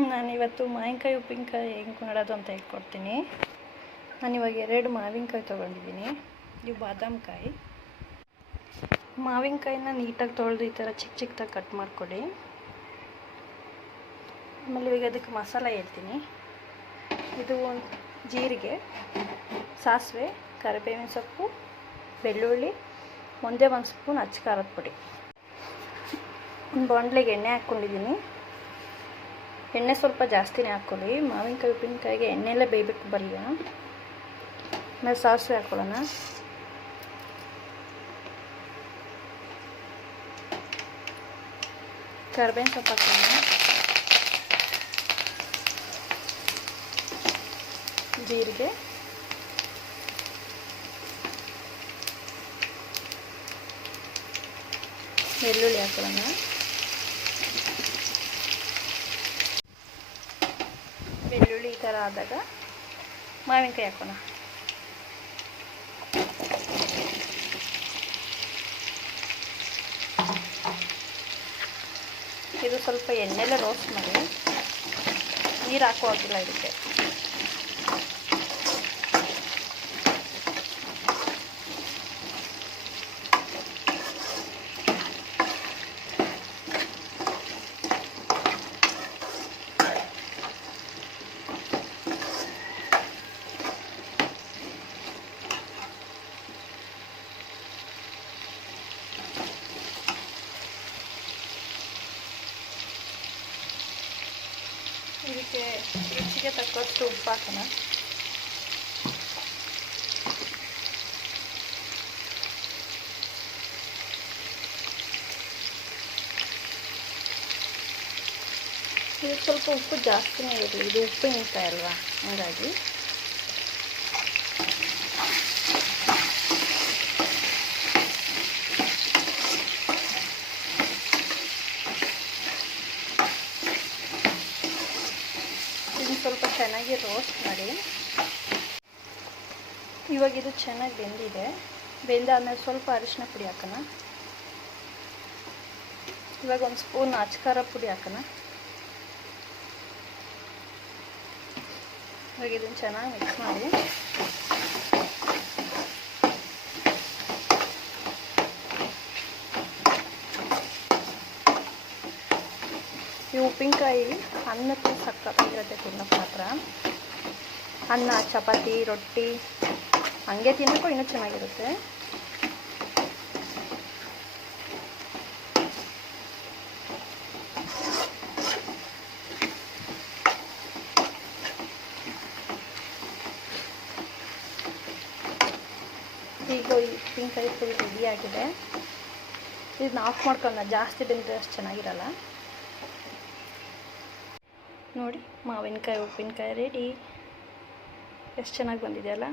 ನಾನಿವತ್ತು ಮಾವಿನಕಾಯಿ ಉಪ್ಪಿನಕಾಯಿ ಹೆಂಗೆ ಮಾಡೋದು ಅಂತ ಹೇಳ್ಕೊಡ್ತೀನಿ. ನಾನಿವಾಗ 2 ಮಾವಿನಕಾಯಿ ತೊಗೊಂಡಿದ್ದೀನಿ. ಇವು ಬಾದಾಮಕಾಯಿ. ಮಾವಿನಕಾಯಿನ ನೀಟಾಗಿ ತೊಳೆದು ಈ ಥರ ಚಿಕ್ಕ ಚಿಕ್ಕದಾಗಿ ಕಟ್ ಮಾಡ್ಕೊಳ್ಳಿ. ಆಮೇಲೆ ಇವಾಗ ಅದಕ್ಕೆ ಮಸಾಲ ಹೇಳ್ತೀನಿ. ಇದು ಜೀರಿಗೆ, ಸಾಸಿವೆ, ಕರಿಬೇವಿನ ಸೊಪ್ಪು, ಬೆಳ್ಳುಳ್ಳಿ, ಒಂದೇ 1 ಸ್ಪೂನ್ ಅಚ್ಚ ಖಾರದ ಪುಡಿ. ಒಂದು ಬಾಣಲೆಗೆ ಎಣ್ಣೆ ಹಾಕ್ಕೊಂಡಿದ್ದೀನಿ. ಎಣ್ಣೆ ಸ್ವಲ್ಪ ಜಾಸ್ತಿನೇ ಹಾಕ್ಕೊಳ್ಳಿ. ಮಾವಿನಕಾಯಿ ಉಪ್ಪಿನಕಾಯಿಗೆ ಎಣ್ಣೆಲ್ಲೇ ಬೇಯಬೇಕು ಬರಲಿಲ್ಲ. ಆಮೇಲೆ ಸಾಸಿವೆ ಹಾಕ್ಕೊಳ್ಳೋಣ. ಕರಿಬೇವಿನ ಸೊಪ್ಪು ಹಾಕ್ಕೊಳ್ಳೋಣ. ಜೀರಿಗೆ, ಬೆಳ್ಳುಳ್ಳಿ ಹಾಕೊಳ್ಳೋಣ. ಬೆಳ್ಳುಳ್ಳಿ ಈ ಥರ ಆದಾಗ ಮಾವಿನಕಾಯಿ ಹಾಕೋಣ. ಇದು ಸ್ವಲ್ಪ ಎಣ್ಣೆಲ್ಲ ರೋಸ್ಟ್ ಮಾಡಿ, ನೀರು ಹಾಕೋ ಹಾಕಿಲ್ಲ ಇದಕ್ಕೆ. ಇದಕ್ಕೆ ರುಚಿಗೆ ತಕ್ಕಷ್ಟು ಉಪ್ಪು ಹಾಕೋಣ. ಇದು ಸ್ವಲ್ಪ ಉಪ್ಪು ಜಾಸ್ತಿನೇ ಇರಲಿ, ಇದು ಉಪ್ಪಿನಕಾಯಿ ಅಲ್ವಾ, ಹಾಗಾಗಿ. ಸ್ವಲ್ಪ ಚೆನ್ನಾಗಿ ರೋಸ್ಟ್ ಮಾಡಿ. ಇವಾಗ ಇದು ಚೆನ್ನಾಗಿ ಬೆಂದಿದೆ. ಬೆಂದಾದ್ಮೇಲೆ ಸ್ವಲ್ಪ ಅರಿಶಿನ ಪುಡಿ ಹಾಕೋಣ. ಇವಾಗ 1 ಸ್ಪೂನ್ ಅಚ್ಚ ಖಾರ ಪುಡಿ ಹಾಕೋಣ. ಇವಾಗ ಇದನ್ನು ಚೆನ್ನಾಗಿ ಮಿಕ್ಸ್ ಮಾಡಿ. ಈ ಉಪ್ಪಿನಕಾಯಿ ಅನ್ನಕ್ಕೆ ಸಕ್ಕತ್ತಾಗಿರುತ್ತೆ ತಿನ್ನೋಕೆ ಮಾತ್ರ. ಅನ್ನ, ಚಪಾತಿ, ರೊಟ್ಟಿ ಹಂಗೆ ತಿನ್ನೋಕ್ಕೂ ಇನ್ನೂ ಚೆನ್ನಾಗಿರುತ್ತೆ. ಈಗ ಈ ಉಪ್ಪಿನಕಾಯಿ ಫುಲ್ ರೆಡಿಯಾಗಿದೆ. ಇದನ್ನ ಆಫ್ ಮಾಡ್ಕೊಳ್ಳೋಣ, ಜಾಸ್ತಿ ಬೆಂದರೆ ಅಷ್ಟು ಚೆನ್ನಾಗಿರಲ್ಲ. ನೋಡಿ, ಮಾವಿನಕಾಯಿ ಉಪ್ಪಿನಕಾಯಿ ರೆಡಿ. ಎಷ್ಟು ಚೆನ್ನಾಗಿ ಬಂದಿದೆಯಲ್ಲ.